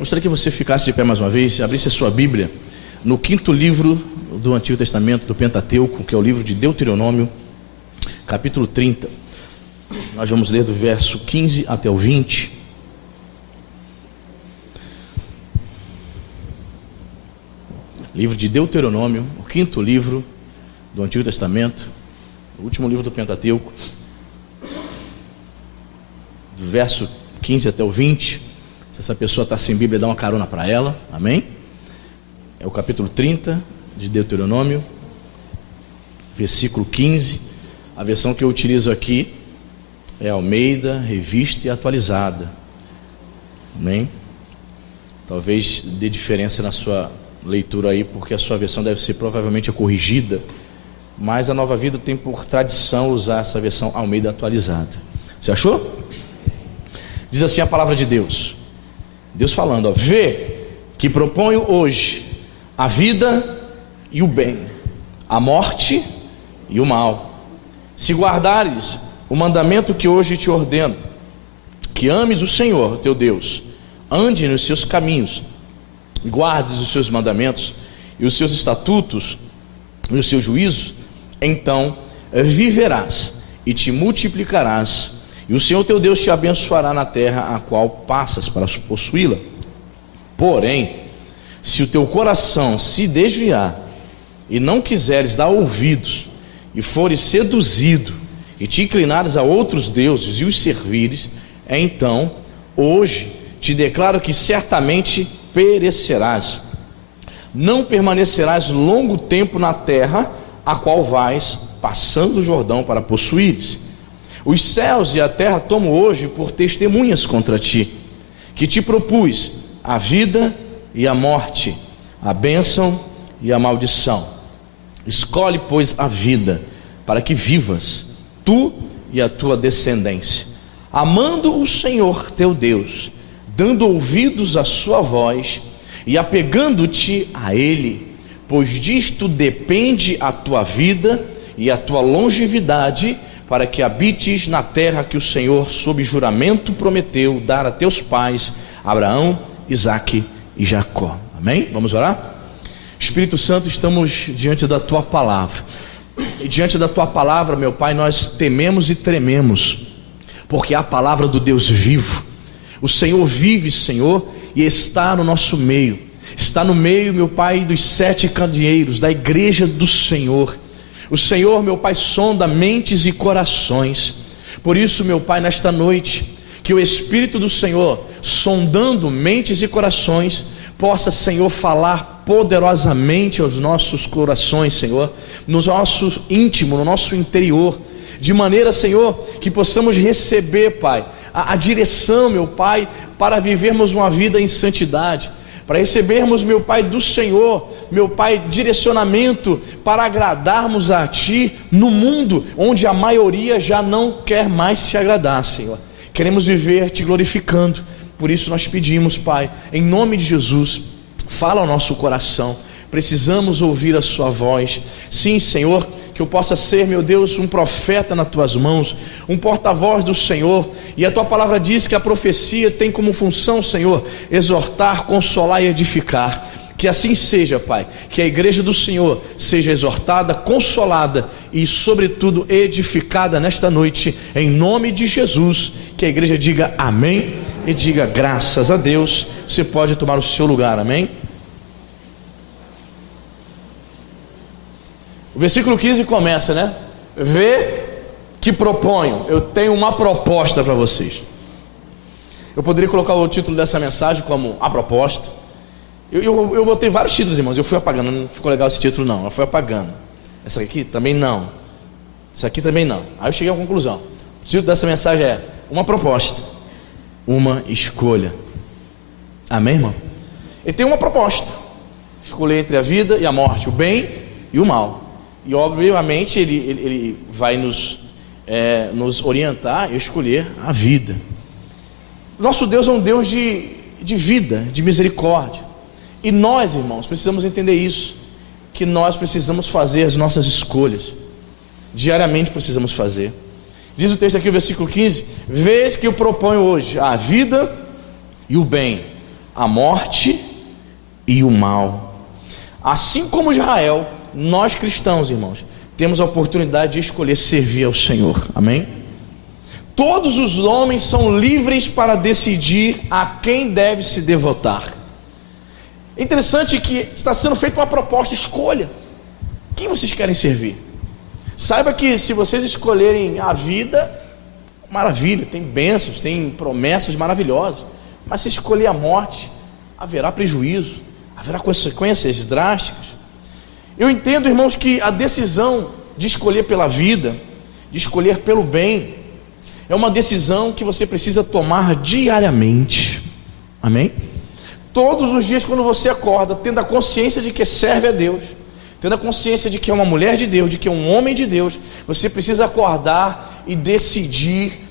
Gostaria que você ficasse de pé mais uma vez, abrisse a sua Bíblia no 5º livro do Antigo Testamento, do Pentateuco, que é o livro de Deuteronômio, capítulo 30. Nós vamos ler do verso 15 até o 20. Livro de Deuteronômio, o 5º livro do Antigo Testamento, o último livro do Pentateuco, do verso 15 até o 20. Se essa pessoa está sem Bíblia, dá uma carona para ela, amém? É o capítulo 30 de Deuteronômio, versículo 15. A versão que eu utilizo aqui é Almeida, Revista e Atualizada, amém? Talvez dê diferença na sua leitura aí, porque a sua versão deve ser provavelmente a corrigida, mas a Nova Vida tem por tradição usar essa versão Almeida atualizada. Você achou? Diz assim a palavra de Deus, Deus falando, ó: vê que proponho hoje a vida e o bem, a morte e o mal. Se guardares o mandamento que hoje te ordeno, que ames o Senhor teu Deus, ande nos seus caminhos, guardes os seus mandamentos e os seus estatutos e os seus juízos, então viverás e te multiplicarás, e o Senhor teu Deus te abençoará na terra a qual passas para possuí-la. Porém, se o teu coração se desviar e não quiseres dar ouvidos, e fores seduzido e te inclinares a outros deuses e os servires, então hoje te declaro que certamente perecerás, não permanecerás longo tempo na terra a qual vais passando o Jordão para possuíres. Os céus e a terra tomo hoje por testemunhas contra ti, que te propus a vida e a morte, a bênção e a maldição. Escolhe, pois, a vida, para que vivas, tu e a tua descendência, amando o Senhor teu Deus, dando ouvidos à sua voz e apegando-te a Ele, pois disto depende a tua vida e a tua longevidade, para que habites na terra que o Senhor, sob juramento, prometeu dar a teus pais, Abraão, Isaque e Jacó. Amém? Vamos orar? Espírito Santo, estamos diante da tua palavra, e diante da tua palavra, meu Pai, nós tememos e trememos, porque é a palavra do Deus vivo. O Senhor vive, Senhor, e está no nosso meio, está no meio, meu Pai, dos 7 candeeiros da igreja do Senhor. O Senhor, meu Pai, sonda mentes e corações. Por isso, meu Pai, nesta noite, que o Espírito do Senhor, sondando mentes e corações, possa, Senhor, falar poderosamente aos nossos corações, Senhor, no nosso íntimo, no nosso interior, de maneira, Senhor, que possamos receber, Pai, a direção, meu Pai, para vivermos uma vida em santidade, para recebermos, meu Pai, do Senhor, meu Pai, direcionamento para agradarmos a Ti no mundo onde a maioria já não quer mais se agradar, Senhor. Queremos viver Te glorificando, por isso nós pedimos, Pai, em nome de Jesus, fala ao nosso coração, precisamos ouvir a Sua voz. Sim, Senhor, que eu possa ser, meu Deus, um profeta nas Tuas mãos, um porta-voz do Senhor, e a Tua palavra diz que a profecia tem como função, Senhor, exortar, consolar e edificar. Que assim seja, Pai, que a igreja do Senhor seja exortada, consolada e, sobretudo, edificada nesta noite, em nome de Jesus. Que a igreja diga amém e diga graças a Deus. Você pode tomar o seu lugar, amém? O versículo 15 começa, né? Vê que proponho, eu tenho uma proposta para vocês. Eu poderia colocar o título dessa mensagem como a proposta. Eu botei vários títulos, irmãos, eu fui apagando, não ficou legal esse título não, eu fui apagando. Essa aqui também não, essa aqui também não. Aí eu cheguei à conclusão, o título dessa mensagem é uma proposta, uma escolha. Amém, irmão? Ele tem uma proposta, escolher entre a vida e a morte, o bem e o mal. E obviamente ele vai nos orientar a escolher a vida. Nosso Deus é um Deus de vida, de misericórdia. E nós, irmãos, precisamos entender isso, que nós precisamos fazer as nossas escolhas. Diariamente precisamos fazer. Diz o texto aqui, o versículo 15: vês que eu proponho hoje a vida e o bem, a morte e o mal. Assim como Israel, nós cristãos, irmãos, temos a oportunidade de escolher servir ao Senhor, amém? Todos os homens são livres para decidir a quem deve se devotar. É interessante que está sendo feita uma proposta, escolha. Quem vocês querem servir? Saiba que se vocês escolherem a vida, maravilha, tem bênçãos, tem promessas maravilhosas. Mas se escolher a morte, haverá prejuízo, haverá consequências drásticas. Eu entendo, irmãos, que a decisão de escolher pela vida, de escolher pelo bem, é uma decisão que você precisa tomar diariamente, amém? Todos os dias, quando você acorda, tendo a consciência de que serve a Deus, tendo a consciência de que é uma mulher de Deus, de que é um homem de Deus, você precisa acordar e decidir,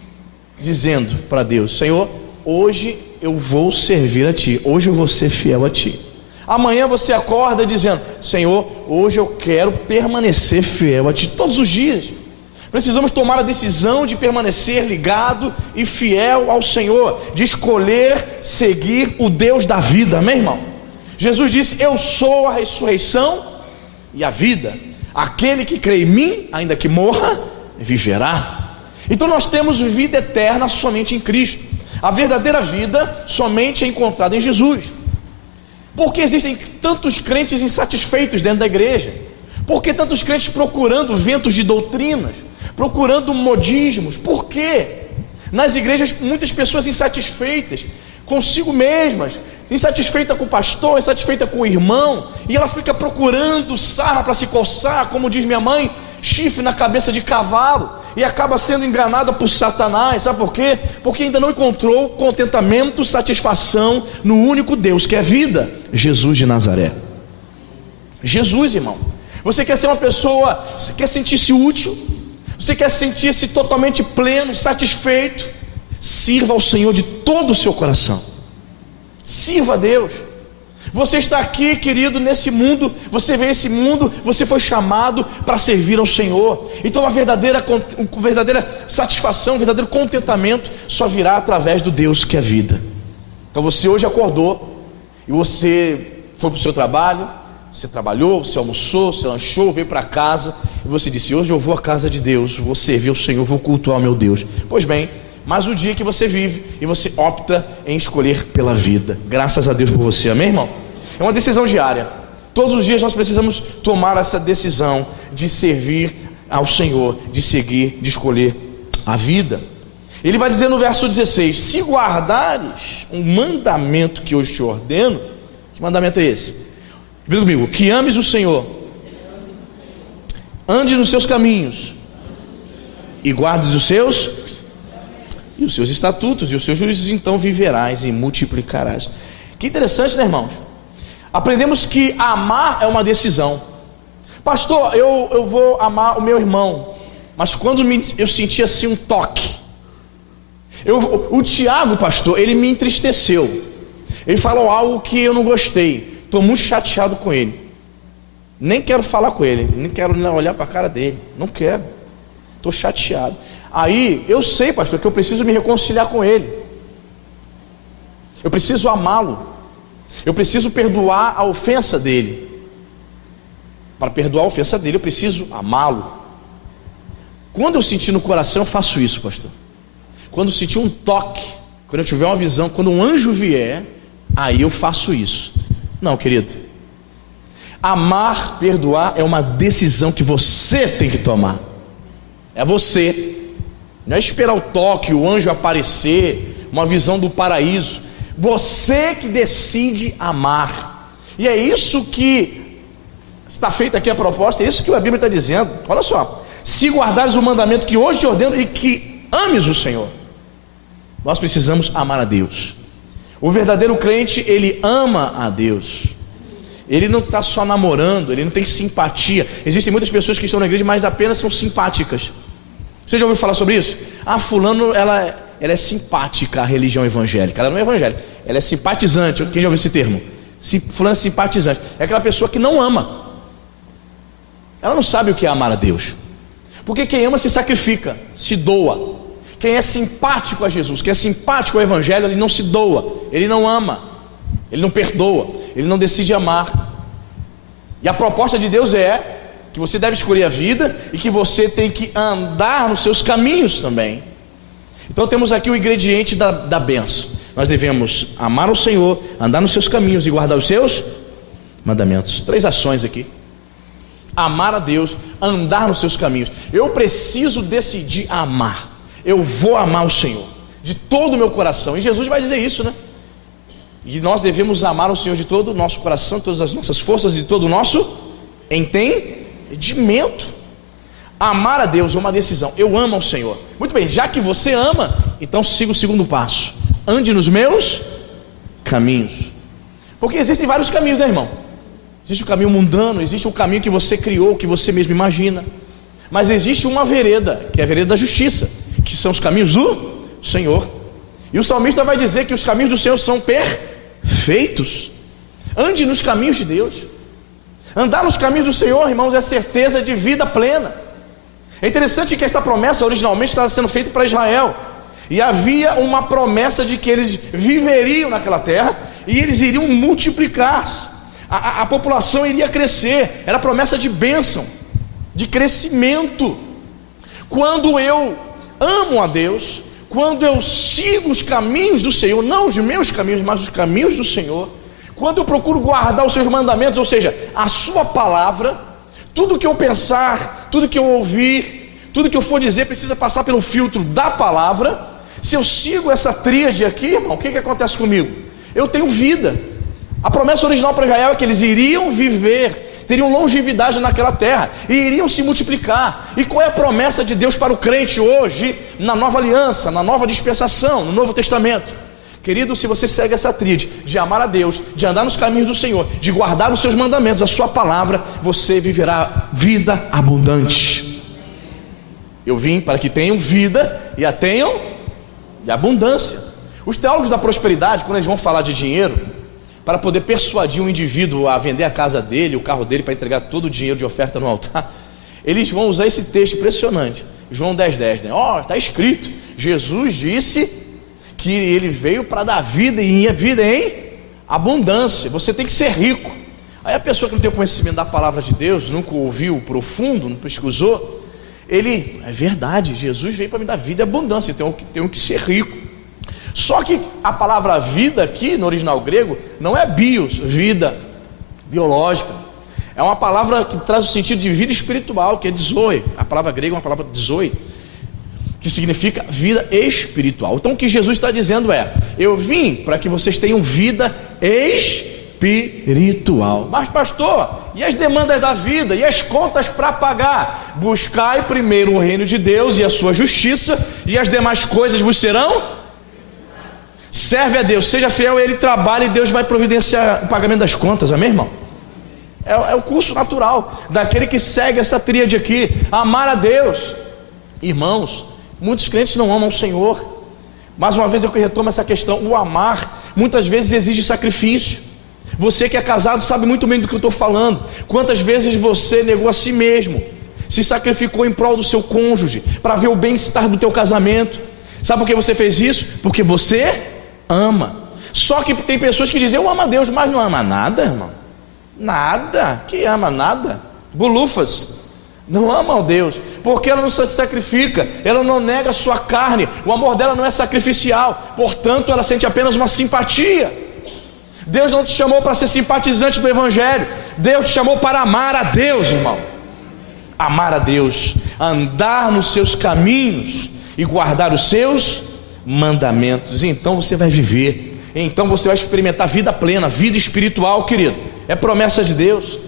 dizendo para Deus: Senhor, hoje eu vou servir a Ti, hoje eu vou ser fiel a Ti. Amanhã você acorda dizendo: Senhor, hoje eu quero permanecer fiel a Ti. Todos os dias precisamos tomar a decisão de permanecer ligado e fiel ao Senhor, de escolher seguir o Deus da vida, amém, irmão? Jesus disse: eu sou a ressurreição e a vida, aquele que crê em mim, ainda que morra, viverá. Então nós temos vida eterna somente em Cristo. A verdadeira vida somente é encontrada em Jesus. Por que existem tantos crentes insatisfeitos dentro da igreja? Por que tantos crentes procurando ventos de doutrinas, procurando modismos? Por quê? Nas igrejas muitas pessoas insatisfeitas consigo mesmas, insatisfeita com o pastor, insatisfeita com o irmão, e ela fica procurando sarna para se coçar, como diz minha mãe, chifre na cabeça de cavalo, e acaba sendo enganada por Satanás. Sabe por quê? Porque ainda não encontrou contentamento, satisfação no único Deus que é vida, Jesus de Nazaré. Jesus, irmão, você quer ser uma pessoa, você quer sentir-se útil, você quer sentir-se totalmente pleno, satisfeito? Sirva ao Senhor de todo o seu coração, sirva a Deus. Você está aqui, querido, nesse mundo, você veio esse mundo, você foi chamado para servir ao Senhor. Então a verdadeira satisfação, o verdadeiro contentamento só virá através do Deus que é vida. Então você hoje acordou e você foi para o seu trabalho, você trabalhou, você almoçou, você lanchou, veio para casa e você disse: hoje eu vou à casa de Deus, vou servir ao Senhor, vou cultuar o meu Deus. Pois bem, mas o dia que você vive e você opta em escolher pela vida. Graças a Deus por você, amém, irmão? É uma decisão diária. Todos os dias nós precisamos tomar essa decisão de servir ao Senhor, de seguir, de escolher a vida. Ele vai dizer no verso 16: se guardares um mandamento que hoje te ordeno. Que mandamento é esse? Repita comigo: que ames o Senhor, andes nos seus caminhos e guardes os seus estatutos e os seus juízos, então viverás e multiplicarás. Que interessante, né, irmãos? Aprendemos que amar é uma decisão. Pastor, eu vou amar o meu irmão, mas quando eu senti assim um toque, o Tiago, pastor, ele me entristeceu, ele falou algo que eu não gostei, estou muito chateado com ele, nem quero falar com ele, nem quero olhar para a cara dele, não quero, estou chateado. Aí eu sei, pastor, que eu preciso me reconciliar com ele, eu preciso amá-lo, eu preciso perdoar a ofensa dele. Para perdoar a ofensa dele eu preciso amá-lo. Quando eu sentir no coração, eu faço isso, pastor. Quando eu sentir um toque, quando eu tiver uma visão, quando um anjo vier, aí eu faço isso. Não, querido, amar, perdoar é uma decisão que você tem que tomar. É você. Não é esperar o toque, o anjo aparecer, uma visão do paraíso. Você que decide amar. E é isso que está feita aqui a proposta, é isso que a Bíblia está dizendo. Olha só: se guardares o mandamento que hoje te ordeno e que ames o Senhor. Nós precisamos amar a Deus. O verdadeiro crente, ele ama a Deus. Ele não está só namorando, ele não tem simpatia. Existem muitas pessoas que estão na igreja, mas apenas são simpáticas. Você já ouviu falar sobre isso? Ah, fulano, ela é simpática à religião evangélica. Ela não é evangélica, ela é simpatizante. Quem já ouviu esse termo? Fulano é simpatizante. É aquela pessoa que não ama. Ela não sabe o que é amar a Deus. Porque quem ama se sacrifica, se doa. Quem é simpático a Jesus, quem é simpático ao evangelho, ele não se doa, ele não ama. ele não perdoa, ele não decide amar. E a proposta de Deus é que você deve escolher a vida e que você tem que andar nos seus caminhos também. Então temos aqui o ingrediente da bênção. Nós devemos amar o Senhor, andar nos seus caminhos e guardar os seus mandamentos. 3 ações aqui: amar a Deus, andar nos seus caminhos. Eu preciso decidir amar. Eu vou amar o Senhor de todo o meu coração. E Jesus vai dizer isso, né? E nós devemos amar o Senhor de todo o nosso coração, todas as nossas forças e todo o nosso entendimento. Amar a Deus é uma decisão. Eu amo ao Senhor. Muito bem, já que você ama, então siga o segundo passo: ande nos meus caminhos. Porque existem vários caminhos, né, irmão? Existe o caminho mundano, existe o caminho que você criou, que você mesmo imagina. Mas existe uma vereda, que é a vereda da justiça, que são os caminhos do Senhor. E o salmista vai dizer que os caminhos do Senhor são perfeitos. Ande nos caminhos de Deus. Andar nos caminhos do Senhor, irmãos, é certeza de vida plena. É interessante que esta promessa originalmente estava sendo feita para Israel. E havia uma promessa de que eles viveriam naquela terra e eles iriam multiplicar. A população iria crescer. Era promessa de bênção, de crescimento. Quando eu amo a Deus, quando eu sigo os caminhos do Senhor, não os meus caminhos, mas os caminhos do Senhor, quando eu procuro guardar os seus mandamentos, ou seja, a sua palavra, tudo que eu pensar, tudo que eu ouvir, tudo que eu for dizer precisa passar pelo filtro da palavra. Se eu sigo essa tríade aqui, irmão, o que acontece comigo? Eu tenho vida. A promessa original para Israel é que eles iriam viver, teriam longevidade naquela terra e iriam se multiplicar. E qual é a promessa de Deus para o crente hoje, na nova aliança, na nova dispensação, no Novo Testamento? Querido, se você segue essa tríade de amar a Deus, de andar nos caminhos do Senhor, de guardar os seus mandamentos, a sua palavra, você viverá vida abundante. Eu vim para que tenham vida e a tenham de abundância. Os teólogos da prosperidade, quando eles vão falar de dinheiro, para poder persuadir um indivíduo a vender a casa dele, o carro dele, para entregar todo o dinheiro de oferta no altar, eles vão usar esse texto impressionante, João 10:10, né? Está escrito, Jesus disse que ele veio para dar vida e vida em abundância. Você tem que ser rico. Aí a pessoa que não tem o conhecimento da palavra de Deus, nunca ouviu profundo, não pesquisou, é verdade, Jesus veio para me dar vida e abundância, então eu tenho que ser rico. Só que a palavra vida aqui no original grego não é bios, vida biológica. É uma palavra que traz o sentido de vida espiritual, que é zoe. A palavra grega é uma palavra zoe, que significa vida espiritual. Então o que Jesus está dizendo é: eu vim para que vocês tenham vida espiritual. Mas pastor, e as demandas da vida? E as contas para pagar? Buscai primeiro o reino de Deus e a sua justiça, e as demais coisas vos serão. Serve a Deus, seja fiel a Ele, trabalhe e Deus vai providenciar o pagamento das contas, amém, irmão? É o curso natural daquele que segue essa tríade aqui, amar a Deus. Irmãos, muitos crentes não amam o Senhor. Mais uma vez eu retomo essa questão: o amar muitas vezes exige sacrifício. Você que é casado sabe muito bem do que eu estou falando. Quantas vezes você negou a si mesmo, se sacrificou em prol do seu cônjuge, para ver o bem-estar do teu casamento? Sabe por que você fez isso? Porque você ama. Só que tem pessoas que dizem: eu amo a Deus, mas não ama nada, irmão. Nada. Que ama nada? Bolufas. Não ama a Deus, porque ela não se sacrifica, ela não nega a sua carne, o amor dela não é sacrificial, portanto ela sente apenas uma simpatia. Deus não te chamou para ser simpatizante do Evangelho, Deus te chamou para amar a Deus, irmão. Amar a Deus, andar nos seus caminhos e guardar os seus mandamentos. Então você vai viver, então você vai experimentar vida plena, vida espiritual, querido. É promessa de Deus.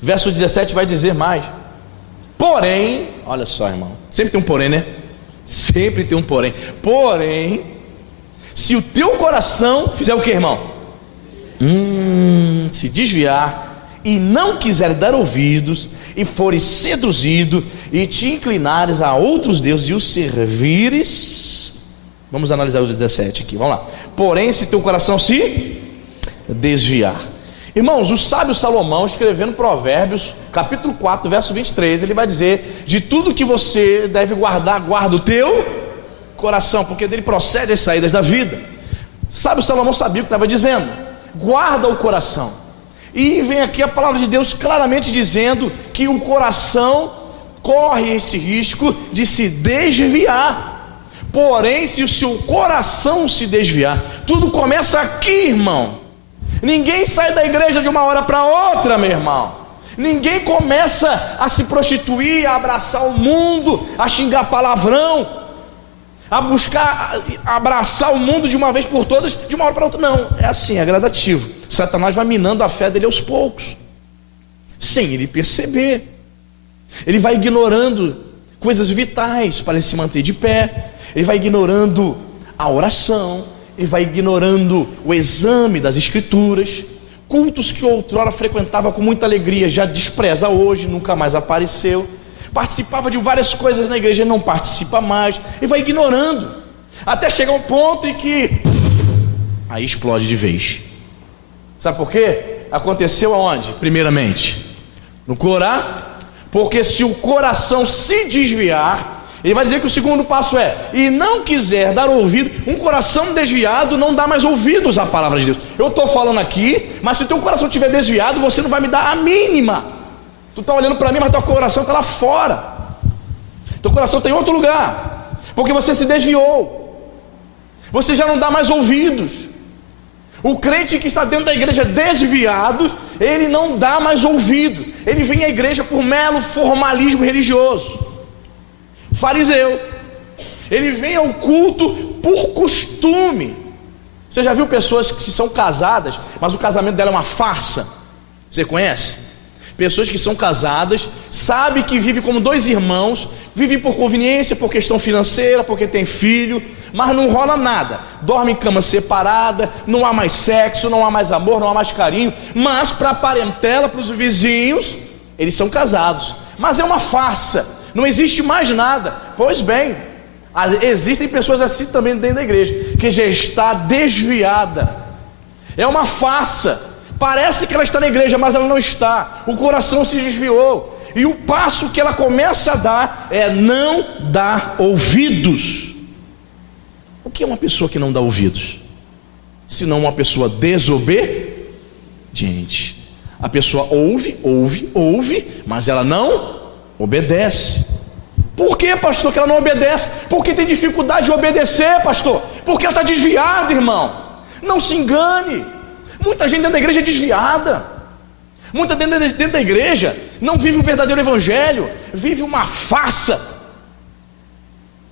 Verso 17 vai dizer mais: porém, olha só, irmão, sempre tem um porém, né? Sempre tem um porém. Porém, se o teu coração fizer o que, irmão? Se desviar e não quiser dar ouvidos, e fores seduzido e te inclinares a outros deuses e os servires. Vamos analisar os 17 aqui, vamos lá. Porém, se teu coração se desviar. Irmãos, o sábio Salomão, escrevendo Provérbios, capítulo 4, verso 23, ele vai dizer: de tudo que você deve guardar, guarda o teu coração, porque dele procede as saídas da vida. Sábio Salomão sabia o que estava dizendo. guarda o coração. E vem aqui a palavra de Deus claramente dizendo que o coração corre esse risco de se desviar. Porém, se o seu coração se desviar, tudo começa aqui, irmão. Ninguém sai da igreja de uma hora para outra, meu irmão. Ninguém começa a se prostituir, a abraçar o mundo, a xingar palavrão, a buscar abraçar o mundo de uma vez por todas, de uma hora para outra. Não, é assim, é gradativo. Satanás vai minando a fé dele aos poucos, sem ele perceber. Ele vai ignorando coisas vitais para ele se manter de pé. Ele vai ignorando a oração. Ele vai ignorando o exame das escrituras. Cultos que outrora frequentava com muita alegria, já despreza hoje, nunca mais apareceu. Participava de várias coisas na igreja, não participa mais. Ele vai ignorando, até chegar um ponto em que aí explode de vez. Sabe por quê? Aconteceu aonde? Primeiramente no coração. Porque se o coração se desviar, ele vai dizer que o segundo passo é: e não quiser dar ouvido. Um coração desviado não dá mais ouvidos à palavra de Deus. Eu estou falando aqui, mas se o teu coração estiver desviado, você não vai me dar a mínima. Tu está olhando para mim, mas teu coração está lá fora. Teu coração está em outro lugar, porque você se desviou. Você já não dá mais ouvidos. O crente que está dentro da igreja desviado, ele não dá mais ouvido. Ele vem à igreja por mero formalismo religioso, fariseu. Ele vem ao culto por costume. Você já viu pessoas que são casadas, mas o casamento dela é uma farsa? Você conhece? Pessoas que são casadas, sabem que vivem como dois irmãos, vivem por conveniência, por questão financeira, porque tem filho, mas não rola nada. Dormem em cama separada, não há mais sexo, não há mais amor, não há mais carinho. Mas para a parentela, para os vizinhos, eles são casados. Mas é uma farsa, não existe mais nada. Pois bem, existem pessoas assim também dentro da igreja, que já está desviada. É uma farsa. Parece que ela está na igreja, mas ela não está. O coração se desviou. E o passo que ela começa a dar é não dar ouvidos. O que é uma pessoa que não dá ouvidos? Senão uma pessoa desobediente. A pessoa ouve, mas ela não obedece. Por que, pastor, que ela não obedece? Porque tem dificuldade de obedecer, pastor. Porque ela está desviada, irmão. Não se engane. Muita gente dentro da igreja é desviada. Muita gente dentro da igreja não vive o verdadeiro evangelho, vive uma farsa.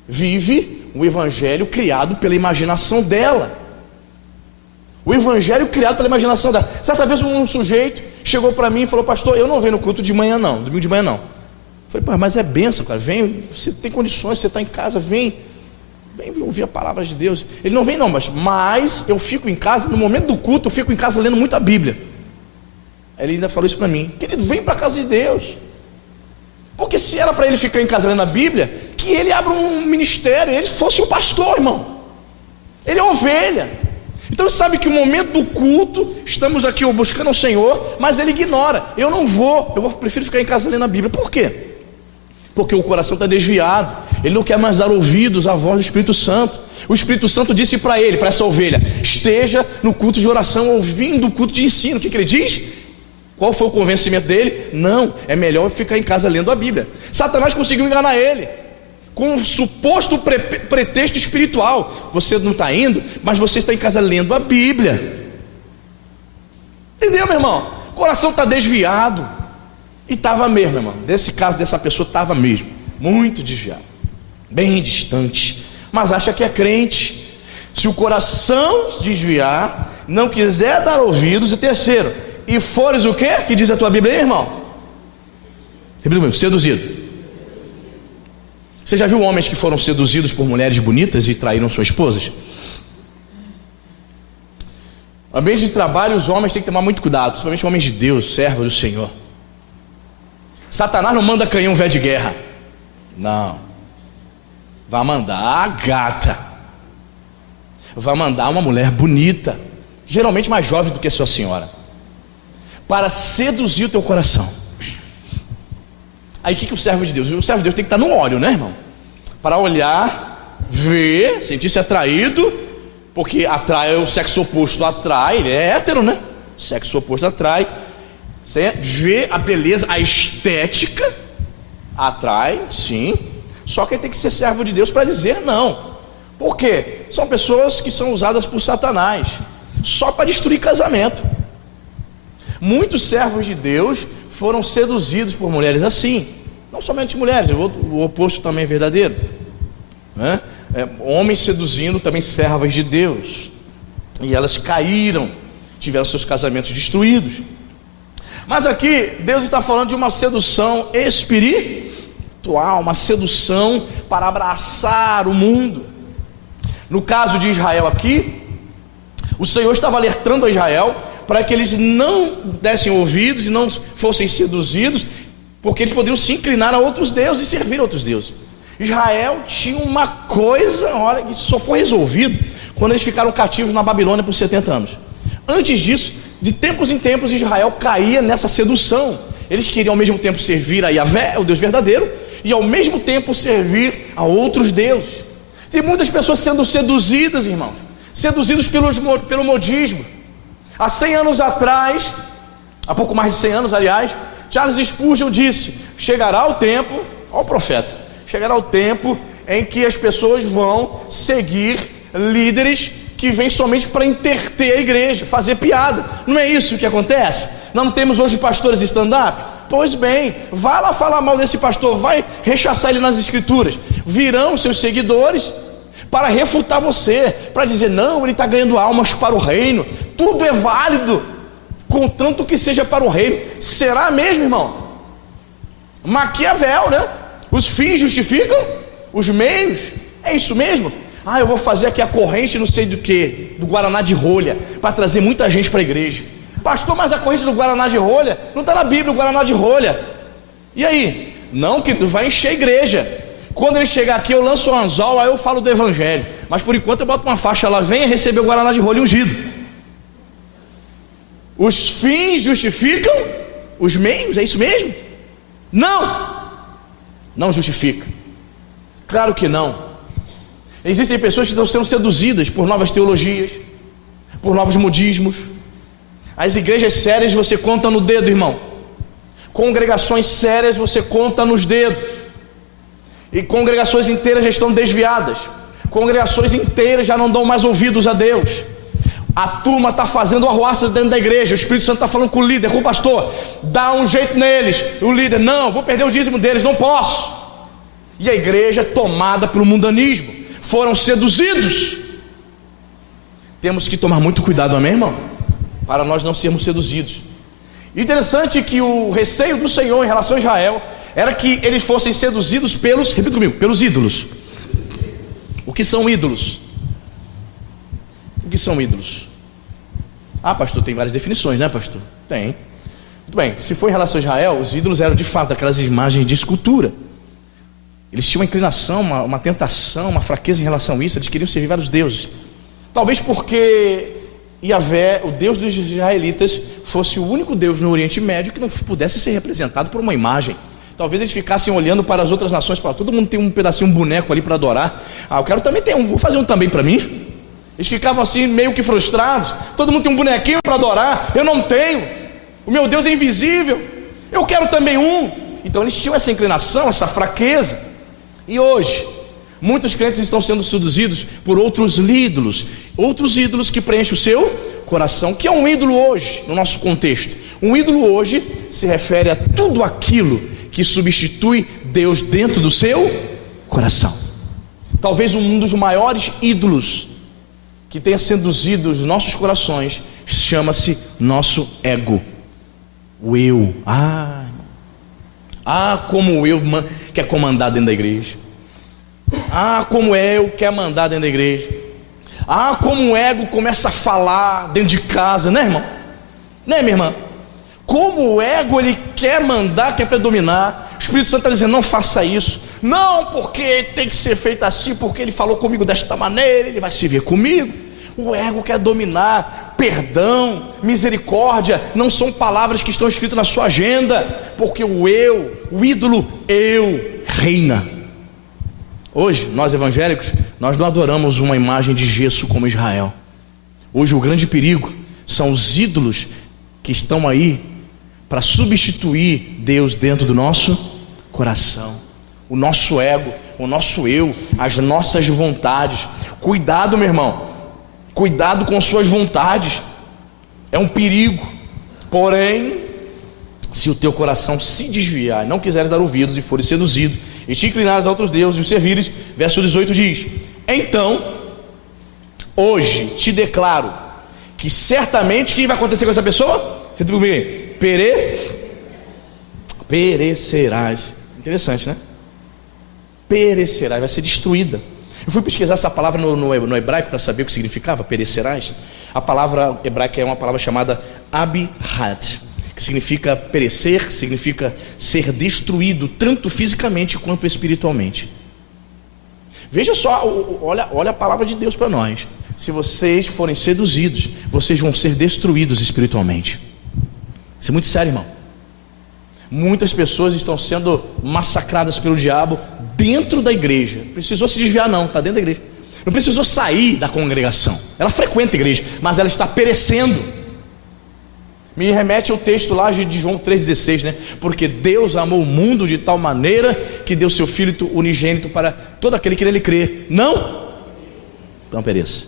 Vive o evangelho criado pela imaginação dela. O evangelho criado pela imaginação dela. Certa vez um sujeito chegou para mim e falou: pastor, eu não venho no culto de manhã não, domingo de manhã não. Eu falei: pô, mas é bênção, cara, vem, você tem condições, você está em casa, vem ouvir a palavra de Deus. Ele não vem não, mas eu fico em casa, no momento do culto eu fico em casa lendo muito a Bíblia. Ele ainda falou isso para mim: querido, vem para a casa de Deus. Porque se era para ele ficar em casa lendo a Bíblia, que ele abra um ministério, ele fosse um pastor, irmão. Ele é ovelha. Então ele sabe que o momento do culto, estamos aqui buscando o Senhor, mas ele ignora. Eu prefiro ficar em casa lendo a Bíblia. Por quê? Porque o coração está desviado. Ele não quer mais dar ouvidos à voz do Espírito Santo. O Espírito Santo disse para ele, para essa ovelha: esteja no culto de oração, ouvindo o culto de ensino. O que ele diz? Qual foi o convencimento dele? Não, é melhor eu ficar em casa lendo a Bíblia. Satanás conseguiu enganar ele com um suposto pretexto espiritual. Você não está indo, mas você está em casa lendo a Bíblia. Entendeu, meu irmão? O coração está desviado. E estava mesmo, irmão. Desse caso, dessa pessoa, estava mesmo muito desviado, bem distante, mas acha que é crente. Se o coração se desviar, não quiser dar ouvidos. E terceiro, e fores o quê? Que diz a tua Bíblia aí, irmão? Repita comigo: seduzido. Você já viu homens que foram seduzidos por mulheres bonitas e traíram suas esposas? No ambiente de trabalho, os homens têm que tomar muito cuidado, principalmente homens de Deus, servos do Senhor. Satanás não manda canhão velho de guerra, não. Vai mandar a gata, vai mandar uma mulher bonita, geralmente mais jovem do que a sua senhora, para seduzir o teu coração. Aí o que o servo de Deus? O servo de Deus tem que estar no óleo, né, irmão? Para olhar, ver, sentir-se atraído porque atrai, o sexo oposto atrai, ele é hétero, né? O sexo oposto atrai. Você vê a beleza, a estética atrai, sim. Só que ele tem que ser servo de Deus para dizer não. Por quê? São pessoas que são usadas por Satanás só para destruir casamento. Muitos servos de Deus foram seduzidos por mulheres assim. Não somente mulheres, o oposto também é verdadeiro, né? Homens seduzindo também servas de Deus, e elas caíram, tiveram seus casamentos destruídos. Mas aqui Deus está falando de uma sedução espiritual, uma sedução para abraçar o mundo. No caso de Israel aqui, o Senhor estava alertando a Israel para que eles não dessem ouvidos e não fossem seduzidos, porque eles poderiam se inclinar a outros deuses e servir a outros deuses. Israel tinha uma coisa, olha, que só foi resolvido quando eles ficaram cativos na Babilônia por 70 anos. Antes disso, de tempos em tempos, Israel caía nessa sedução. Eles queriam ao mesmo tempo servir a Yahvé, o Deus verdadeiro, e ao mesmo tempo servir a outros deuses. Tem muitas pessoas sendo seduzidas, irmãos, seduzidos pelo modismo. Há 100 anos atrás, há pouco mais de 100 anos, aliás, Charles Spurgeon disse: chegará o tempo, ó o profeta, chegará o tempo em que as pessoas vão seguir líderes que vêm somente para entreter a igreja, fazer piada. Não é isso que acontece? Nós não temos hoje pastores stand-up? Pois bem, vai lá falar mal desse pastor, vai rechaçar ele nas escrituras. Virão seus seguidores para refutar você, para dizer: não, ele está ganhando almas para o reino, tudo é válido, contanto que seja para o reino. Será mesmo, irmão? Maquiavel, né? Os fins justificam os meios, é isso mesmo? Eu vou fazer aqui a corrente não sei do que, do Guaraná de rolha, para trazer muita gente para a igreja. Pastor, mas a corrente do Guaraná de rolha, não está na Bíblia o Guaraná de rolha. E aí? Não, que vai encher a igreja. Quando ele chegar aqui eu lanço um anzol, aí eu falo do evangelho. Mas por enquanto eu boto uma faixa lá: venha receber o Guaraná de rolha ungido. Os fins justificam os meios, é isso mesmo? Não justifica. Claro que não. Existem pessoas que estão sendo seduzidas por novas teologias, por novos modismos. As igrejas sérias você conta no dedo, irmão. Congregações sérias você conta nos dedos. E congregações inteiras já estão desviadas. Congregações inteiras já não dão mais ouvidos a Deus. A turma está fazendo arruaça dentro da igreja. O Espírito Santo está falando com o líder, com o pastor: dá um jeito neles. O líder: não, vou perder o dízimo deles, não posso. E a igreja tomada pelo mundanismo. Foram seduzidos. Temos que tomar muito cuidado, amém, irmão? Para nós não sermos seduzidos. Interessante que o receio do Senhor em relação a Israel era que eles fossem seduzidos pelos, repita comigo, pelos ídolos. O que são ídolos? O que são ídolos? Pastor, tem várias definições, né, pastor? Tem. Muito bem, se for em relação a Israel, os ídolos eram de fato aquelas imagens de escultura. Eles tinham uma inclinação, uma tentação, uma fraqueza em relação a isso. Eles queriam servir vários deuses. Talvez porque Yahvé, o Deus dos israelitas, fosse o único Deus no Oriente Médio que não pudesse ser representado por uma imagem. Talvez eles ficassem olhando para as outras nações, para todo mundo tem um pedacinho, um boneco ali para adorar. Eu quero também ter um, vou fazer um também para mim. Eles ficavam assim meio que frustrados. Todo mundo tem um bonequinho para adorar, eu não tenho. O meu Deus é invisível, eu quero também um. Então eles tinham essa inclinação, essa fraqueza. E hoje, muitos crentes estão sendo seduzidos por outros ídolos que preenchem o seu coração. O que é um ídolo hoje, no nosso contexto? Um ídolo hoje se refere a tudo aquilo que substitui Deus dentro do seu coração. Talvez um dos maiores ídolos que tenha seduzido os nossos corações chama-se nosso ego, o eu. Como o eu quer comandar dentro da igreja. Como eu quer mandar dentro da igreja. Como o ego começa a falar dentro de casa, né, irmão? Né, minha irmã? Como o ego ele quer mandar, quer predominar. O Espírito Santo está dizendo: não faça isso. Não, porque tem que ser feito assim, porque ele falou comigo desta maneira, ele vai se ver comigo. O ego quer dominar. Perdão, misericórdia não são palavras que estão escritas na sua agenda, porque o eu, o ídolo eu, reina. Hoje, nós evangélicos Nós não adoramos uma imagem de gesso como Israel. Hoje o grande perigo são os ídolos que estão aí para substituir Deus dentro do nosso coração. O nosso ego, o nosso eu, as nossas vontades. Cuidado, meu irmão. Cuidado com suas vontades. É um perigo. Porém, se o teu coração se desviar e não quiseres dar ouvidos e fores seduzido e te inclinares a outros deuses e os servires, verso 18 diz: então, hoje te declaro que certamente, o que vai acontecer com essa pessoa? Perecerás. Interessante, né? Perecerás, vai ser destruída. Eu fui pesquisar essa palavra no hebraico para saber o que significava, perecerás. A palavra hebraica é uma palavra chamada abihad, que significa perecer, significa ser destruído, tanto fisicamente quanto espiritualmente. Veja só, olha a palavra de Deus para nós. Se vocês forem seduzidos, vocês vão ser destruídos espiritualmente. Isso é muito sério, irmão. Muitas pessoas estão sendo massacradas pelo diabo dentro da igreja. Não precisou se desviar não, está dentro da igreja. Não precisou sair da congregação. Ela frequenta a igreja, mas ela está perecendo. Me remete ao texto lá de João 3,16, né? Porque Deus amou o mundo de tal maneira que deu seu Filho unigênito para todo aquele que nele crê. Não pereça.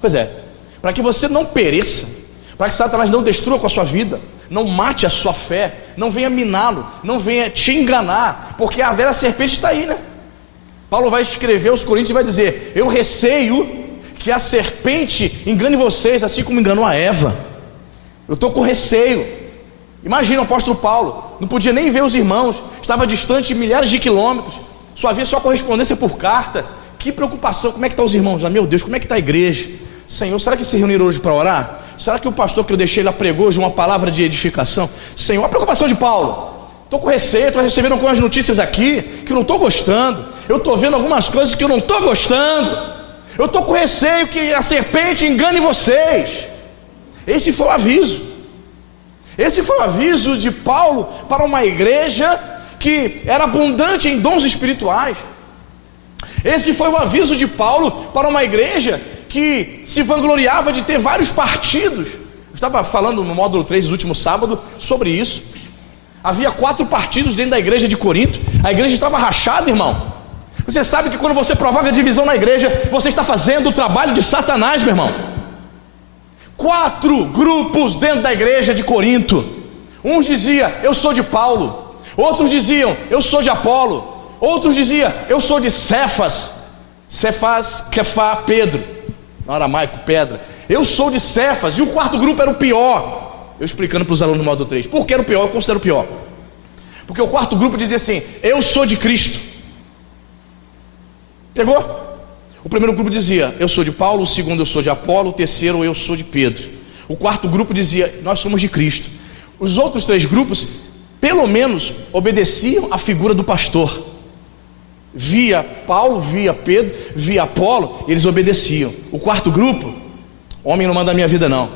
Pois é, para que você não pereça, para que Satanás não destrua com a sua vida, não mate a sua fé, não venha miná-lo, não venha te enganar, porque a velha serpente está aí, né? Paulo vai escrever aos Coríntios e vai dizer: eu receio que a serpente engane vocês, assim como enganou a Eva. Eu estou com receio. Imagina o apóstolo Paulo, não podia nem ver os irmãos, estava distante milhares de quilômetros, só havia só correspondência por carta. Que preocupação, como é que estão os irmãos lá? Meu Deus, como é que está a igreja? Senhor, será que se reuniram hoje para orar? Será que o pastor que eu deixei lá pregou hoje uma palavra de edificação? Senhor, a preocupação de Paulo. Estou com receio, estou recebendo algumas notícias aqui que eu não estou gostando. Eu estou vendo algumas coisas que eu não estou gostando. Eu estou com receio que a serpente engane vocês. Esse foi o aviso. Esse foi o aviso de Paulo para uma igreja que era abundante em dons espirituais. Esse foi o aviso de Paulo para uma igreja que se vangloriava de ter vários partidos. Eu estava falando no módulo 3 do último sábado sobre isso. Havia 4 partidos dentro da igreja de Corinto. A igreja estava rachada, irmão. Você sabe que quando você provoca divisão na igreja, você está fazendo o trabalho de Satanás, meu irmão. 4 grupos dentro da igreja de Corinto. Uns diziam: eu sou de Paulo. Outros diziam: eu sou de Apolo. Outros diziam: eu sou de Cefas. Cefas, Kefá, Pedro, no aramaico, pedra. Eu sou de Cefas. E o 4º grupo era o pior. Eu explicando para os alunos do módulo 3. Por que era o pior? Eu considero o pior. Porque o 4º grupo dizia assim: eu sou de Cristo. Pegou? O primeiro grupo dizia: eu sou de Paulo. O segundo: eu sou de Apolo. O terceiro: eu sou de Pedro. O 4º grupo dizia: nós somos de Cristo. Os outros 3 grupos, pelo menos, obedeciam à figura do pastor. Via Paulo, via Pedro, via Apolo, eles obedeciam. O 4º grupo: homem não manda a minha vida não,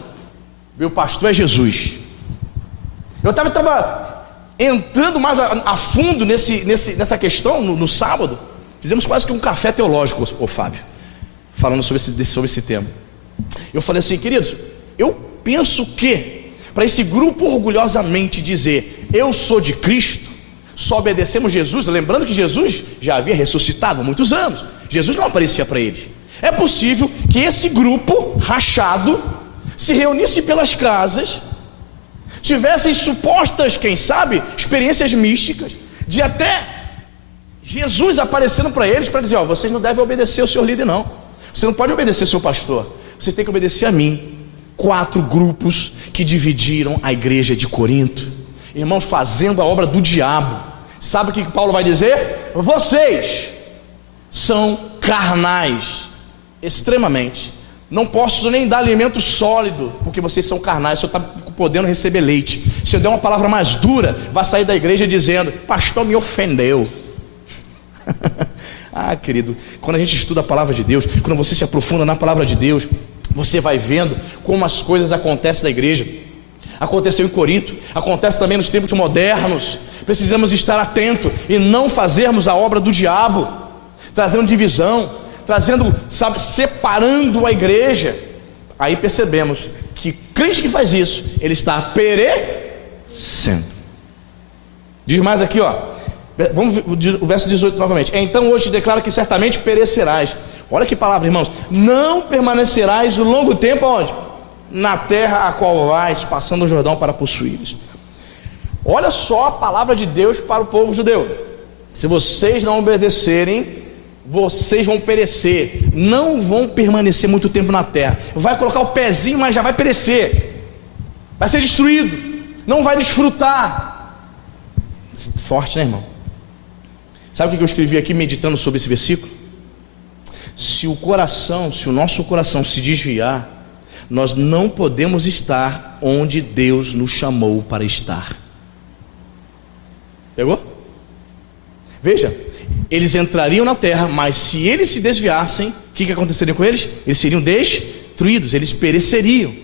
meu pastor é Jesus. Eu estava entrando mais a fundo nessa questão no sábado. Fizemos quase que um café teológico, ô Fábio, falando sobre esse tema. Eu falei assim: queridos, eu penso que para esse grupo orgulhosamente dizer eu sou de Cristo, só obedecemos Jesus, lembrando que Jesus já havia ressuscitado há muitos anos, Jesus não aparecia para eles. É possível que esse grupo rachado se reunisse pelas casas, tivessem supostas, quem sabe, experiências místicas, de até Jesus aparecendo para eles para dizer: ó, vocês não devem obedecer ao seu líder não, você não pode obedecer ao seu pastor, vocês têm que obedecer a mim. 4 grupos que dividiram a igreja de Corinto, irmãos, fazendo a obra do diabo. Sabe o que Paulo vai dizer? Vocês são carnais, extremamente. Não posso nem dar alimento sólido, porque vocês são carnais, só está podendo receber leite. Se eu der uma palavra mais dura, vai sair da igreja dizendo: pastor me ofendeu. Ah, querido, quando a gente estuda a palavra de Deus, quando você se aprofunda na palavra de Deus, você vai vendo como as coisas acontecem na igreja. Aconteceu em Corinto, acontece também nos tempos modernos. Precisamos estar atentos e não fazermos a obra do diabo, trazendo divisão, trazendo, sabe, separando a igreja. Aí percebemos que crente que faz isso, ele está perecendo. Diz mais aqui, ó. Vamos ver o verso 18 novamente. Então hoje declara que certamente perecerás. Olha que palavra, irmãos. Não permanecerás um longo tempo onde? Na terra a qual vais, passando o Jordão para possuíres. Olha só a palavra de Deus para o povo judeu. Se vocês não obedecerem, vocês vão perecer. Não vão permanecer muito tempo na terra. Vai colocar o pezinho, mas já vai perecer. Vai ser destruído. Não vai desfrutar. Forte, né, irmão? Sabe o que eu escrevi aqui meditando sobre esse versículo? Se o nosso coração se desviar, nós não podemos estar onde Deus nos chamou para estar. Pegou? Veja, eles entrariam na terra, mas se eles se desviassem, o que aconteceria com eles? Eles seriam destruídos, eles pereceriam.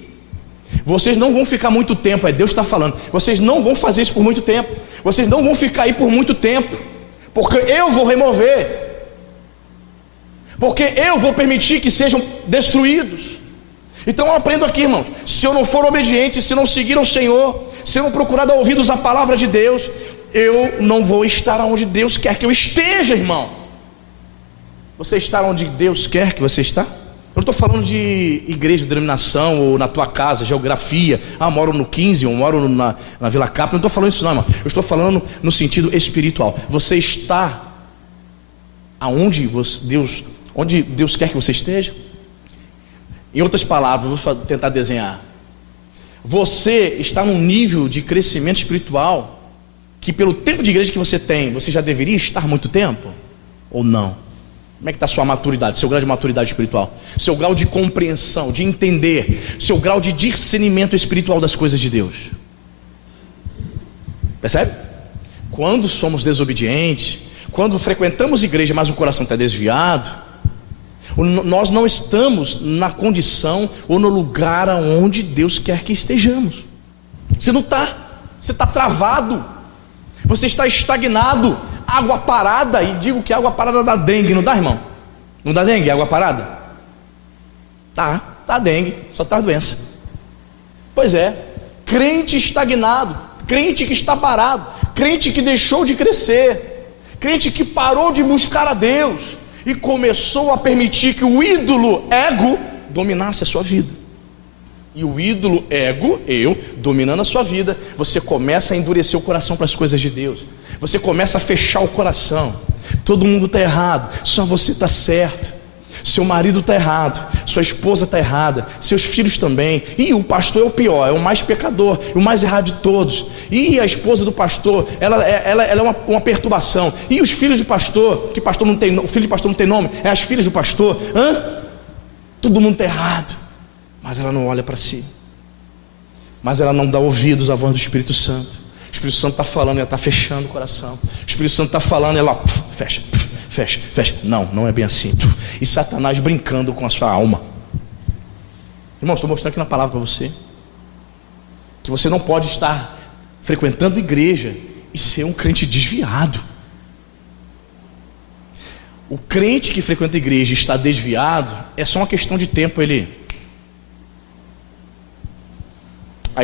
Vocês não vão ficar muito tempo, Deus está falando. Vocês não vão fazer isso por muito tempo. Vocês não vão ficar aí por muito tempo, porque eu vou remover. Porque eu vou permitir que sejam destruídos. Então eu aprendo aqui, irmãos. Se eu não for obediente, se não seguir ao Senhor, se eu não procurar dar ouvidos à palavra de Deus, eu não vou estar onde Deus quer que eu esteja, irmão. Você está onde Deus quer que você está? Eu não estou falando de igreja, de denominação, ou na tua casa, geografia. Eu moro no 15, eu moro na Vila Capa. Não estou falando isso não, irmão. Eu estou falando no sentido espiritual. Você está aonde onde Deus quer que você esteja? Em outras palavras, vou tentar desenhar. Você está num nível de crescimento espiritual que pelo tempo de igreja que você tem, você já deveria estar muito tempo? Ou não? Como é que está a sua maturidade, seu grau de maturidade espiritual? Seu grau de compreensão, de entender, seu grau de discernimento espiritual das coisas de Deus? Percebe? Quando somos desobedientes, quando frequentamos igreja, mas o coração está desviado, nós não estamos na condição ou no lugar aonde Deus quer que estejamos. Você não está, você está travado, você está estagnado, água parada. E digo que água parada dá dengue, não dá, irmão? Não dá dengue, água parada? Dá dengue, só traz doença. Pois é, crente estagnado, crente que está parado, crente que deixou de crescer, crente que parou de buscar a Deus e começou a permitir que o ídolo ego dominasse a sua vida. E o ídolo ego, eu, dominando a sua vida, você começa a endurecer o coração para as coisas de Deus. Você começa a fechar o coração. Todo mundo está errado, só você está certo. Seu marido está errado, sua esposa está errada, seus filhos também. E o pastor é o pior, é o mais pecador, o mais errado de todos. E a esposa do pastor, ela é uma perturbação. E os filhos do pastor, que pastor não tem, o filho de pastor não tem nome, é as filhas do pastor. Todo mundo está errado, mas ela não olha para si, mas ela não dá ouvidos à voz do Espírito Santo. O Espírito Santo está falando, ela está fechando o coração. O Espírito Santo está falando, ela fecha. Não é bem assim. E Satanás brincando com a sua alma. Irmão, estou mostrando aqui na palavra para você que você não pode estar frequentando igreja e ser um crente desviado. O crente que frequenta a igreja e está desviado, é só uma questão de tempo. Aí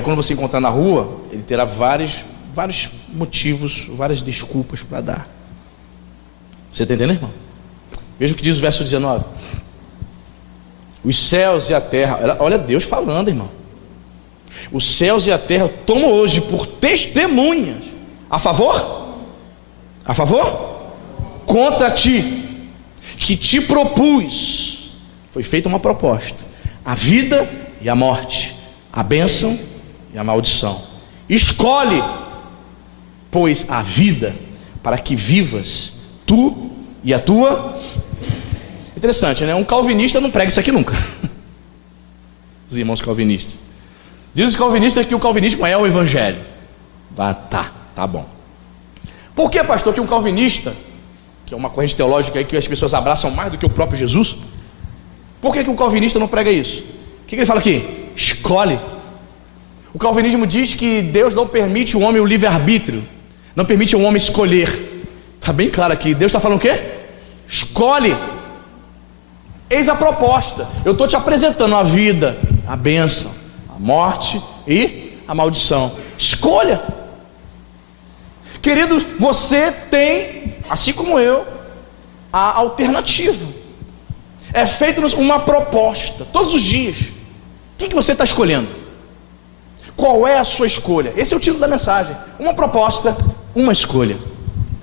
quando você encontrar na rua, ele terá vários motivos, várias desculpas para dar. Você está entendendo, irmão? Veja o que diz o verso 19. Os céus e a terra, olha Deus falando, irmão. Os céus e a terra tomam hoje por testemunhas. A favor? Contra ti, que te propus. Foi feita uma proposta: a vida e a morte, a bênção e a maldição. Escolhe, pois, a vida, para que vivas tu e a tua. Interessante, né? Um calvinista não prega isso aqui nunca. Os irmãos calvinistas. Diz os calvinistas que o calvinismo é o evangelho. Tá bom. Por que, pastor, que um calvinista, que é uma corrente teológica aí que as pessoas abraçam mais do que o próprio Jesus, por que um calvinista não prega isso? O que ele fala aqui? Escolhe. O calvinismo diz que Deus não permite o homem o livre-arbítrio, não permite o homem escolher. Está bem claro aqui, Deus está falando o quê? Escolhe. Eis a proposta. Eu estou te apresentando a vida, a bênção, a morte e a maldição. Escolha. Querido, você tem, assim como eu, a alternativa. É feita uma proposta, todos os dias. O que você está escolhendo? Qual é a sua escolha? Esse é o título da mensagem. Uma proposta, uma escolha.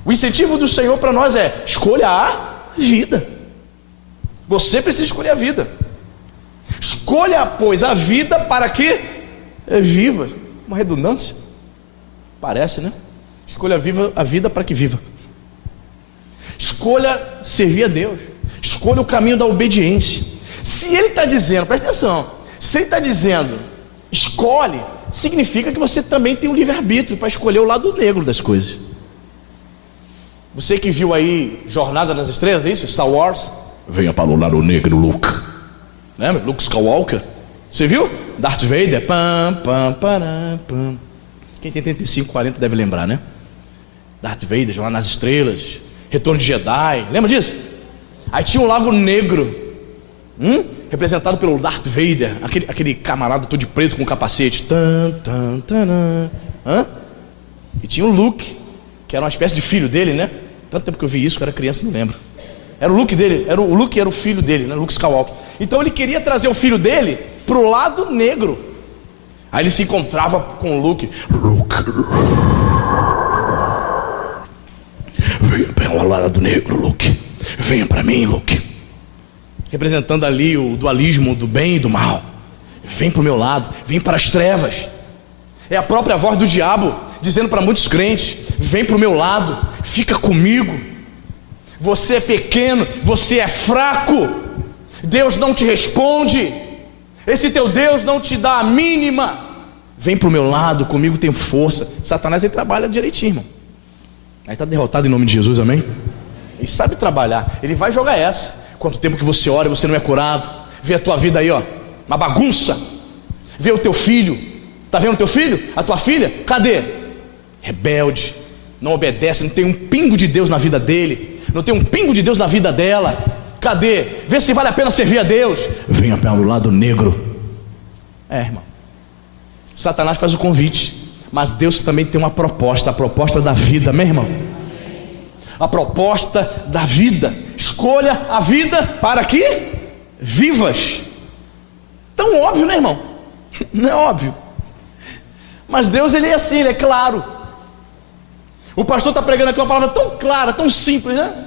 O incentivo do Senhor para nós é: escolha a vida. Você precisa escolher a vida. Escolha, pois, a vida para que viva. Uma redundância? Parece, né? Escolha a vida para que viva. Escolha servir a Deus. Escolha o caminho da obediência. Se Ele está dizendo, presta atenção, se Ele está dizendo, escolhe, significa que você também tem um livre-arbítrio para escolher o lado negro das coisas. Você que viu aí Jornada nas Estrelas, é isso? Star Wars? Venha para o lado negro, Luke. Lembra? Luke Skywalker. Você viu? Darth Vader. Pam, pam, param, pam. Quem tem 35, 40 deve lembrar, né? Darth Vader, Jornada nas Estrelas, Retorno de Jedi. Lembra disso? Aí tinha um lago negro, representado pelo Darth Vader, aquele camarada todo de preto com capacete. E tinha o Luke, que era uma espécie de filho dele, né? Tanto tempo que eu vi isso, que eu era criança, não lembro. Era o Luke dele, o Luke era o filho dele, né? Luke Skywalker. Então ele queria trazer o filho dele pro lado negro. Aí ele se encontrava com o Luke. Luke, venha para o lado negro, Luke. Venha para mim, Luke. Representando ali o dualismo do bem e do mal. Vem para o meu lado, vem para as trevas. É a própria voz do diabo dizendo para muitos crentes: vem para o meu lado, fica comigo. Você é pequeno, você é fraco, Deus não te responde, esse teu Deus não te dá a mínima. Vem para o meu lado, comigo tem força. Satanás, ele trabalha direitinho, irmão. Aí está derrotado em nome de Jesus, amém? Ele sabe trabalhar, ele vai jogar essa. Quanto tempo que você ora e você não é curado. Vê a tua vida aí, ó, uma bagunça. Vê o teu filho, está vendo o teu filho? A tua filha, cadê? Rebelde, não obedece, não tem um pingo de Deus na vida dele, não tem um pingo de Deus na vida dela. Cadê? Vê se vale a pena servir a Deus. Venha pelo lado negro. Irmão, Satanás faz o convite, mas Deus também tem uma proposta, a proposta da vida, meu irmão. A proposta da vida. Escolha a vida para que vivas. Tão óbvio, né, irmão? Não é óbvio, mas Deus, ele é assim, ele é claro. O pastor está pregando aqui uma palavra tão clara, tão simples, né?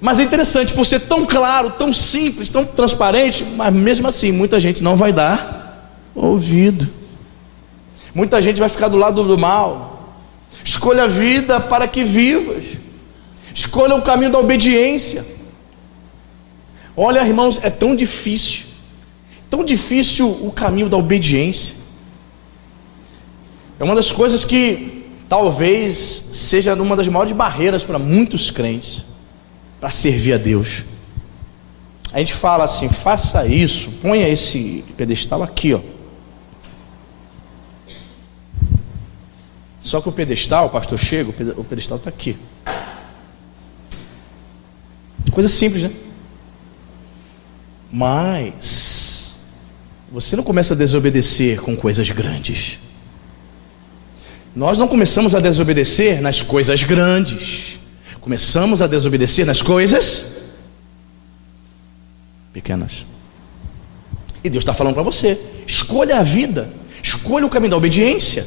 Mas é interessante, por ser tão claro, tão simples, tão transparente, mas mesmo assim, muita gente não vai dar ouvido. Muita gente vai ficar do lado do mal. Escolha a vida para que vivas. Escolha o caminho da obediência. Olha, irmãos, é tão difícil o caminho da obediência. É uma das coisas que talvez seja uma das maiores barreiras para muitos crentes, para servir a Deus. A gente fala assim: faça isso, ponha esse pedestal aqui, ó. Só que o pedestal, o pastor chega, o pedestal está aqui. Coisa simples, né? Mas você não começa a desobedecer com coisas grandes. Nós não começamos a desobedecer nas coisas grandes. Começamos a desobedecer nas coisas pequenas. E Deus está falando para você: escolha a vida, escolha o caminho da obediência.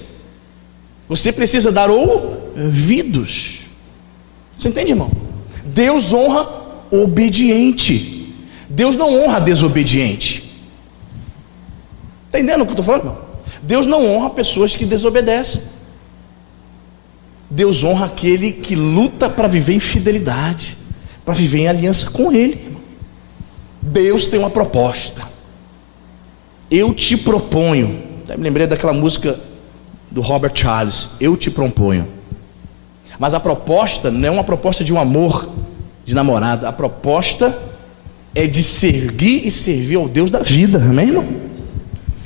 Você precisa dar ouvidos. Você entende, irmão? Deus honra o obediente. Deus não honra desobediente. Está entendendo o que eu estou falando, irmão? Deus não honra pessoas que desobedecem. Deus honra aquele que luta para viver em fidelidade, para viver em aliança com Ele, irmão. Deus tem uma proposta. Eu te proponho. Eu me lembrei daquela música do Robert Charles, eu te proponho. Mas a proposta não é uma proposta de um amor de namorada. A proposta é de seguir e servir ao Deus da vida, amém, irmão?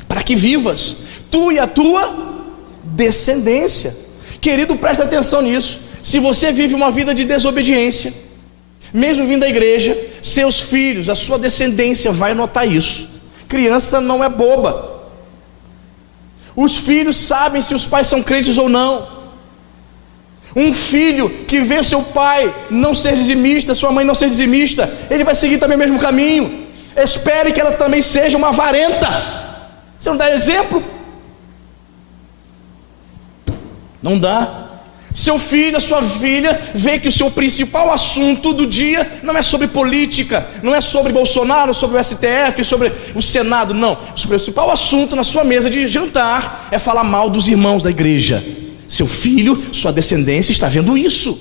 Para que vivas, tu e a tua descendência. Querido, presta atenção nisso. Se você vive uma vida de desobediência, Mesmo vindo da igreja, seus filhos, a sua descendência vai notar isso. Criança não é boba. Os filhos sabem se os pais são crentes ou não. Um filho que vê seu pai não ser dizimista, sua mãe não ser dizimista, ele vai seguir também o mesmo caminho. Espere que ela também seja uma avarenta. Você não dá exemplo? Não dá. Seu filho, a sua filha, vê que o seu principal assunto do dia não é sobre política, não é sobre Bolsonaro, sobre o STF, sobre o Senado, não. O principal assunto na sua mesa de jantar é falar mal dos irmãos da igreja. Seu filho, sua descendência está vendo isso.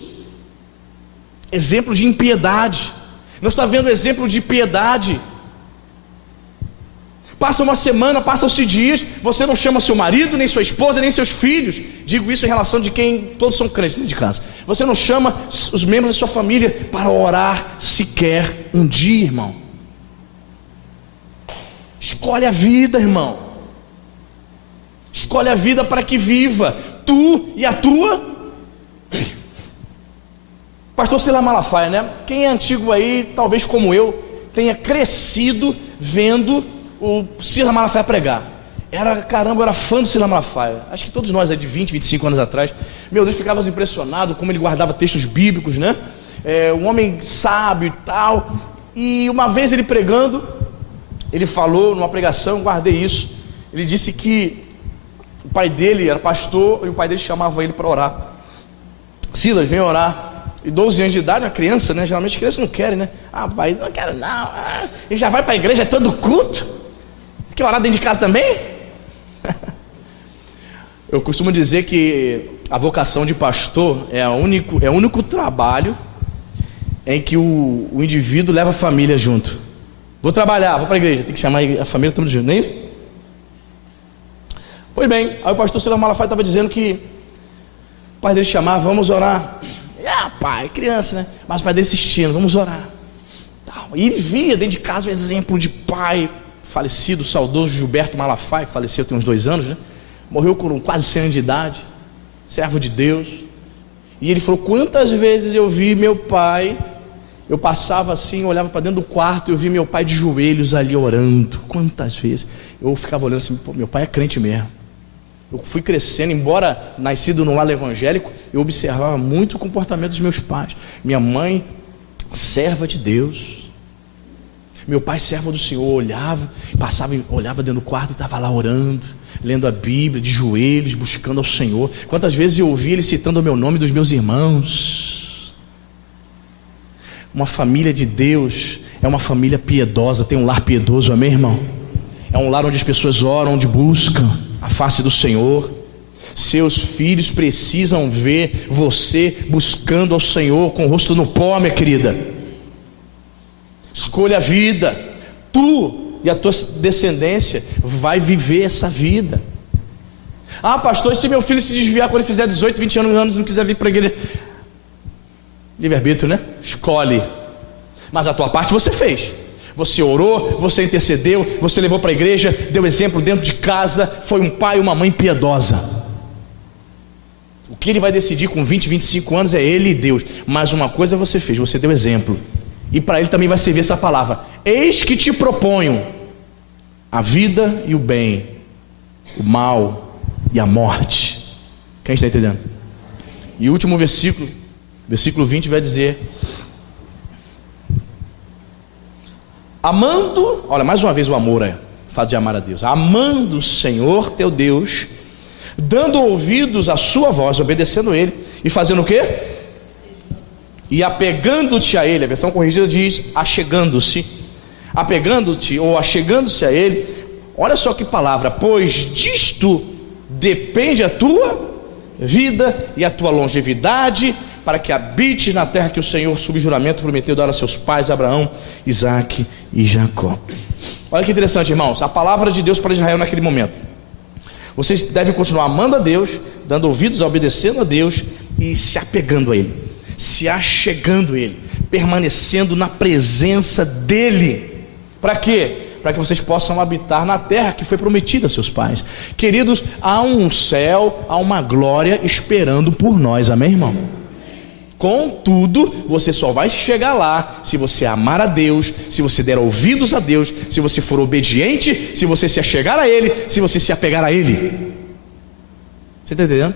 Exemplo de impiedade. Não está vendo exemplo de piedade. Passa uma semana, passam-se dias, você não chama seu marido, nem sua esposa, nem seus filhos. Digo isso em relação de quem todos são crentes dentro de casa. Você não chama os membros da sua família para orar sequer um dia, irmão. Escolhe a vida, irmão. Escolhe a vida para que viva tu e a tua. Pastor Silas Malafaia, né? Quem é antigo aí, talvez como eu, tenha crescido vendo o Silas Malafaia pregar. Eu era fã do Silas Malafaia. Acho que todos nós, de 20, 25 anos atrás. Meu Deus, ficávamos impressionados como ele guardava textos bíblicos, né? Um homem sábio e tal. E uma vez ele pregando, ele falou numa pregação, guardei isso. Ele disse que o pai dele era pastor e o pai dele chamava ele para orar. Silas, vem orar. E 12 anos de idade, uma criança, né? Geralmente crianças não querem, né? Ah, pai, não quero não. Ele já vai para a igreja, é todo culto. Quer orar dentro de casa também? Eu costumo dizer que a vocação de pastor é o único trabalho em que o indivíduo leva a família junto. Vou trabalhar, vou para a igreja, tem que chamar a família todos juntos, não é isso? Pois bem, aí o pastor Silas Malafaia estava dizendo que o pai dele chamava, vamos orar. Pai, criança, né? Mas o pai dele assistindo, vamos orar. E ele via dentro de casa um exemplo de pai falecido, o saudoso Gilberto Malafaia, que faleceu tem uns 2 anos, né? Morreu com quase 100 anos de idade, servo de Deus. E ele falou, quantas vezes eu vi meu pai, eu passava assim, olhava para dentro do quarto, eu vi meu pai de joelhos ali orando. Quantas vezes? Eu ficava olhando assim, pô, meu pai é crente mesmo. Eu fui crescendo, embora nascido no lar evangélico, eu observava muito o comportamento dos meus pais. Minha mãe, serva de Deus. Meu pai, servo do Senhor, olhava dentro do quarto e estava lá orando, lendo a Bíblia, de joelhos, buscando ao Senhor. Quantas vezes eu ouvi ele citando o meu nome e dos meus irmãos. Uma família de Deus é uma família piedosa, tem um lar piedoso, amém, irmão? É um lar onde as pessoas oram, onde buscam a face do Senhor. Seus filhos precisam ver você buscando ao Senhor com o rosto no pó, minha querida. Escolha a vida. Tu e a tua descendência vai viver essa vida. Ah, pastor, e se meu filho se desviar quando ele fizer 18, 20 anos e não quiser vir para a igreja? Livre-arbítrio, né? Escolhe. Mas a tua parte você fez. Você orou, você intercedeu, você levou para a igreja, deu exemplo dentro de casa, foi um pai e uma mãe piedosa. O que ele vai decidir com 20, 25 anos é ele e Deus. Mas uma coisa você fez, você deu exemplo. E para ele também vai servir essa palavra: eis que te proponho a vida e o bem, o mal e a morte. Quem está entendendo? E o último versículo, versículo 20, vai dizer: amando, olha, mais uma vez o amor é o fato de amar a Deus. Amando o Senhor teu Deus, dando ouvidos à sua voz, obedecendo a Ele, e fazendo o quê? E apegando-te a Ele. A versão corrigida diz achegando-se. Apegando-te ou achegando-se a Ele. Olha só que palavra: pois disto depende a tua vida e a tua longevidade, para que habites na terra que o Senhor, sob juramento, prometeu dar a seus pais Abraão, Isaque e Jacó. Olha que interessante, irmãos, a palavra de Deus para Israel naquele momento: vocês devem continuar amando a Deus, dando ouvidos, obedecendo a Deus e se apegando a Ele, se achegando a Ele, permanecendo na presença dEle. Para quê? Para que vocês possam habitar na terra que foi prometida a seus pais. Queridos, há um céu, há uma glória esperando por nós, amém, irmão? Contudo, você só vai chegar lá se você amar a Deus, se você der ouvidos a Deus, se você for obediente, se você se achegar a Ele, se você se apegar a Ele. Você está entendendo?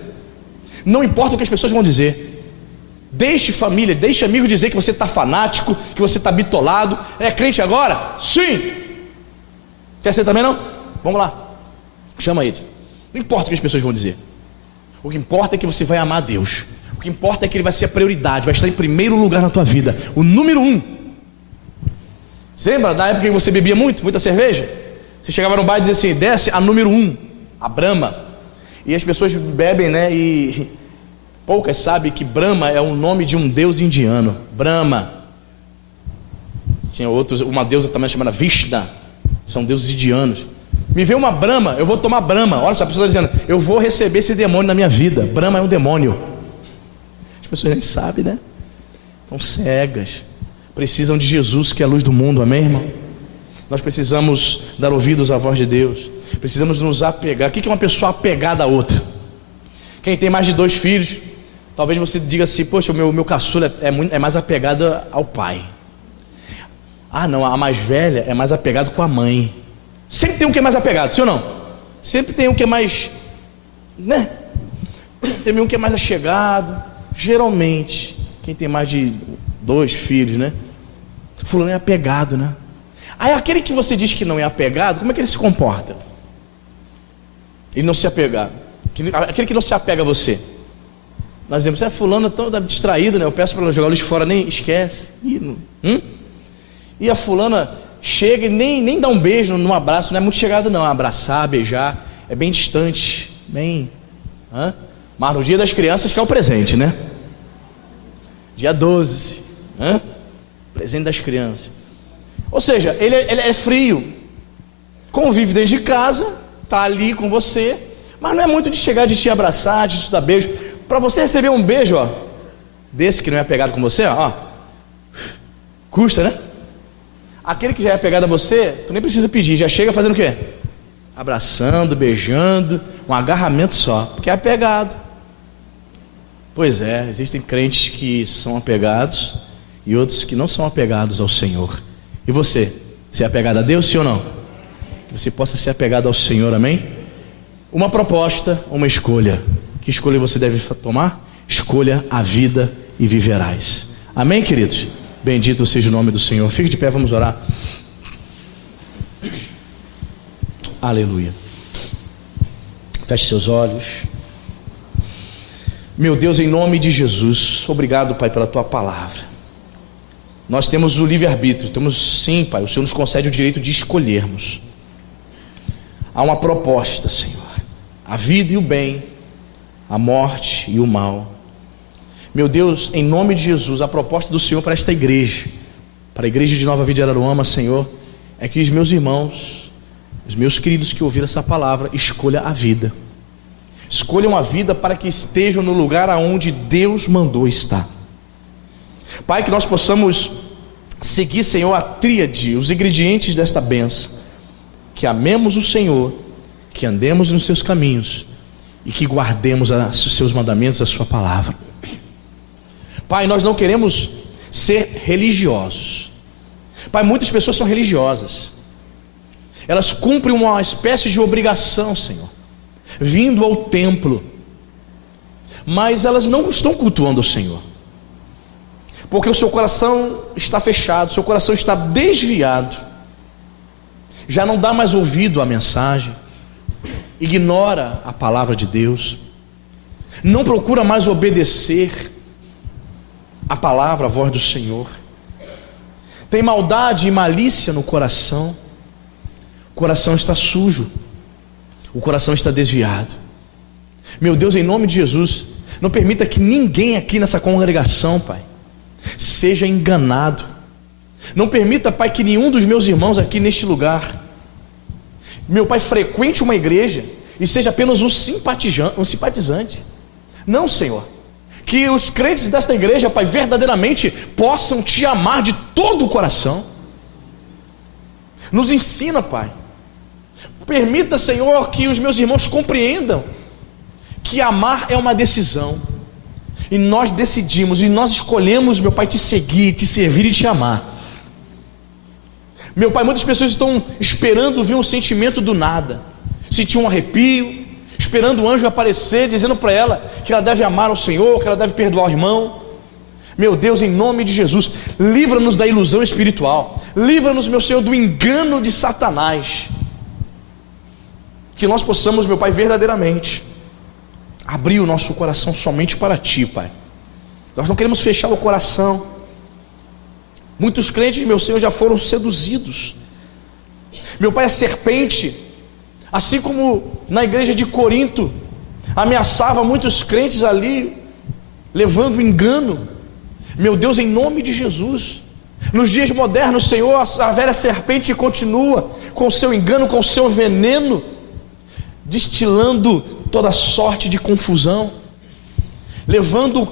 Não importa o que as pessoas vão dizer. Deixe família, deixe amigos dizer que você está fanático, que você está bitolado. É crente agora? Sim. Quer ser também não? Vamos lá. Chama ele. Não importa o que as pessoas vão dizer. O que importa é que você vai amar a Deus. O que importa é que Ele vai ser a prioridade, vai estar em primeiro lugar na tua vida, o número 1. Você lembra da época que você bebia muita cerveja? Você chegava no bar e dizia assim: desce a número 1, a Brahma. E as pessoas bebem, né? E poucas sabem que Brahma é o nome de um deus indiano. Brahma. Tinha outros, uma deusa também chamada Vishna. São deuses indianos. Me vê uma Brahma, eu vou tomar Brahma. Olha só, a pessoa está dizendo: eu vou receber esse demônio na minha vida. Brahma é um demônio. As pessoas nem sabem, né? Estão cegas. Precisam de Jesus, que é a luz do mundo, amém, irmão? Nós precisamos dar ouvidos à voz de Deus. Precisamos nos apegar. O que é uma pessoa apegada a outra? Quem tem mais de 2 filhos, talvez você diga assim: poxa, o meu caçula é mais apegado ao pai. Ah não, a mais velha é mais apegado com a mãe. Sempre tem um que é mais apegado, sim ou não? Sempre tem um que é mais, né? Tem um que é mais achegado. Geralmente, quem tem mais de 2 filhos, né? Fulano é apegado, né? Aí aquele que você diz que não é apegado, como é que ele se comporta? Ele não se apega. Aquele que não se apega a você. Nós dizemos: fulano é tão distraído, né? Eu peço para ela jogar o lixo fora, nem esquece. E a fulana chega e nem dá um beijo, num abraço. Não é muito chegado não, abraçar, beijar. É bem distante, bem... Mas no dia das crianças que é o presente, né? Dia 12, presente das crianças. Ou seja, ele é frio, convive dentro de casa, está ali com você, mas não é muito de chegar, de te abraçar, de te dar beijo. Para você receber um beijo, ó, desse que não é apegado com você, ó, custa, né? Aquele que já é apegado a você, tu nem precisa pedir, já chega fazendo o quê? Abraçando, beijando, um agarramento só, porque é apegado. Pois é, existem crentes que são apegados e outros que não são apegados ao Senhor. E você é apegado a Deus, sim ou não? Que você possa ser apegado ao Senhor, amém? Uma proposta, uma escolha. Que escolha você deve tomar? Escolha a vida e viverás. Amém, queridos? Bendito seja o nome do Senhor. Fique de pé, vamos orar. Aleluia. Feche seus olhos. Meu Deus, em nome de Jesus, obrigado, Pai, pela Tua palavra. Nós temos o livre-arbítrio, temos sim, Pai, o Senhor nos concede o direito de escolhermos. Há uma proposta, Senhor: a vida e o bem, a morte e o mal. Meu Deus, em nome de Jesus, a proposta do Senhor para esta igreja, para a igreja de Nova Vida de Araruama, Senhor, é que os meus irmãos, os meus queridos que ouviram essa palavra, escolham a vida. Escolham a vida para que estejam no lugar aonde Deus mandou estar. Pai, que nós possamos seguir, Senhor, a tríade, os ingredientes desta bênção. Que amemos o Senhor, que andemos nos seus caminhos e que guardemos os seus mandamentos, a sua palavra. Pai, nós não queremos ser religiosos. Pai, muitas pessoas são religiosas. Elas cumprem uma espécie de obrigação, Senhor, vindo ao templo, mas elas não estão cultuando o Senhor, porque o seu coração está fechado, o seu coração está desviado, já não dá mais ouvido à mensagem, ignora a palavra de Deus, não procura mais obedecer a palavra, a voz do Senhor, tem maldade e malícia no coração, o coração está sujo, o coração está desviado. Meu Deus, em nome de Jesus, não permita que ninguém aqui nessa congregação, Pai, seja enganado. Não permita, Pai, que nenhum dos meus irmãos aqui neste lugar, meu Pai, frequente uma igreja e seja apenas um simpatizante. Não, Senhor, que os crentes desta igreja, Pai, verdadeiramente possam Te amar de todo o coração. Nos ensina, Pai. Permita, Senhor, que os meus irmãos compreendam que amar é uma decisão, E nós decidimos, e nós escolhemos, meu Pai, te seguir, te servir e te amar. Meu Pai, muitas pessoas estão esperando vir um sentimento do nada, sentir um arrepio, esperando o anjo aparecer, dizendo para ela que ela deve amar ao Senhor, que ela deve perdoar o irmão. Meu Deus, em nome de Jesus, livra-nos da ilusão espiritual, livra-nos, meu Senhor, do engano de Satanás, que nós possamos, meu Pai, verdadeiramente abrir o nosso coração somente para Ti, Pai. Nós não queremos fechar o coração. Muitos crentes, meu Senhor, já foram seduzidos. Meu Pai, a serpente, assim como na igreja de Corinto, ameaçava muitos crentes ali, levando engano. Meu Deus, em nome de Jesus, nos dias modernos, Senhor, a velha serpente continua com o seu engano, com o seu veneno, destilando toda sorte de confusão, levando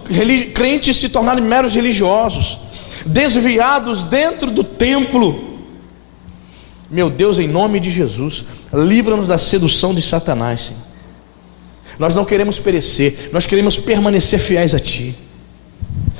crentes a se tornarem meros religiosos, desviados dentro do templo. Meu Deus, em nome de Jesus, livra-nos da sedução de Satanás, Senhor. Nós não queremos perecer, nós queremos permanecer fiéis a Ti.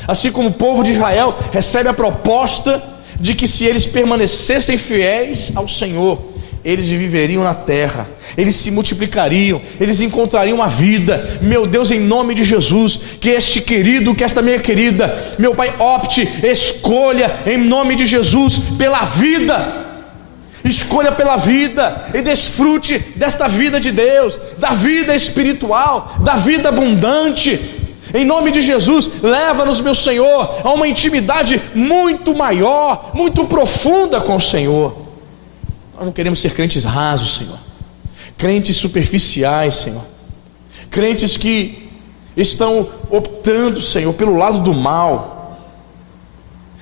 Assim como o povo de Israel recebe a proposta de que se eles permanecessem fiéis ao Senhor, eles viveriam na terra, eles se multiplicariam, eles encontrariam a vida. Meu Deus, em nome de Jesus, que este querido, que esta minha querida, meu Pai, opte, escolha em nome de Jesus pela vida. Escolha pela vida e desfrute desta vida de Deus, da vida espiritual, da vida abundante. Em nome de Jesus, leva-nos, meu Senhor, a uma intimidade muito maior, muito profunda com o Senhor. Nós não queremos ser crentes rasos, Senhor, crentes superficiais, Senhor, crentes que estão optando, Senhor, pelo lado do mal,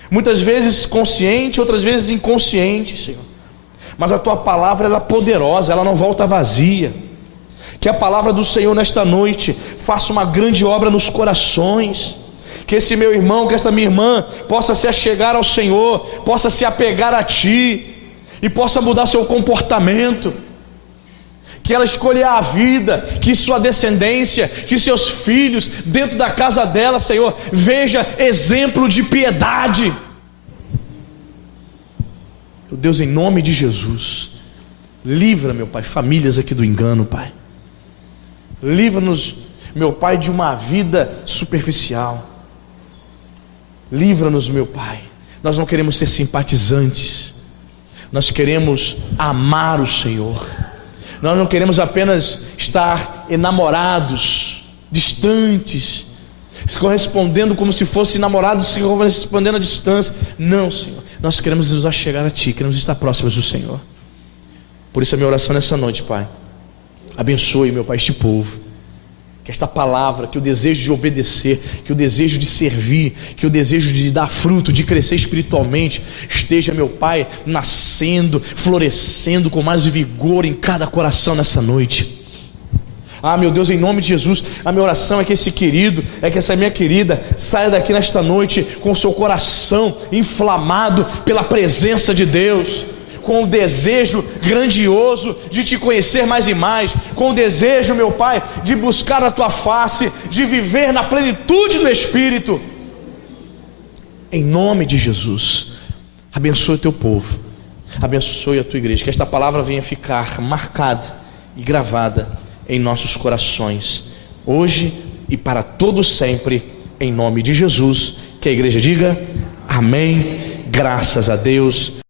muitas vezes consciente, outras vezes inconsciente, Senhor. Mas a Tua palavra, ela é poderosa, ela não volta vazia. Que a palavra do Senhor nesta noite faça uma grande obra nos corações. Que esse meu irmão, que esta minha irmã possa se achegar ao Senhor, possa se apegar a Ti e possa mudar seu comportamento. Que ela escolha a vida, que sua descendência, que seus filhos dentro da casa dela, Senhor, veja exemplo de piedade. Meu Deus, em nome de Jesus, livra, meu Pai, famílias aqui do engano, Pai. Livra-nos, meu Pai, de uma vida superficial. Livra-nos, meu Pai. Nós não queremos ser simpatizantes, nós queremos amar o Senhor. Nós não queremos apenas estar enamorados, distantes, correspondendo como se fossem namorados, correspondendo à distância. Não, Senhor, nós queremos nos achegar a Ti, queremos estar próximos do Senhor. Por isso a minha oração nessa noite, Pai, abençoe, meu Pai, este povo, que esta palavra, que o desejo de obedecer, que o desejo de servir, que o desejo de dar fruto, de crescer espiritualmente, esteja, meu Pai, nascendo, florescendo com mais vigor em cada coração nessa noite. Meu Deus, em nome de Jesus, a minha oração é que esse querido, é que essa minha querida saia daqui nesta noite com o seu coração inflamado pela presença de Deus, com o desejo grandioso de Te conhecer mais e mais, com o desejo, meu Pai, de buscar a Tua face, de viver na plenitude do Espírito. Em nome de Jesus, abençoe o Teu povo, abençoe a Tua igreja, que esta palavra venha ficar marcada e gravada em nossos corações, hoje e para todo sempre, em nome de Jesus. Que a igreja diga amém, graças a Deus.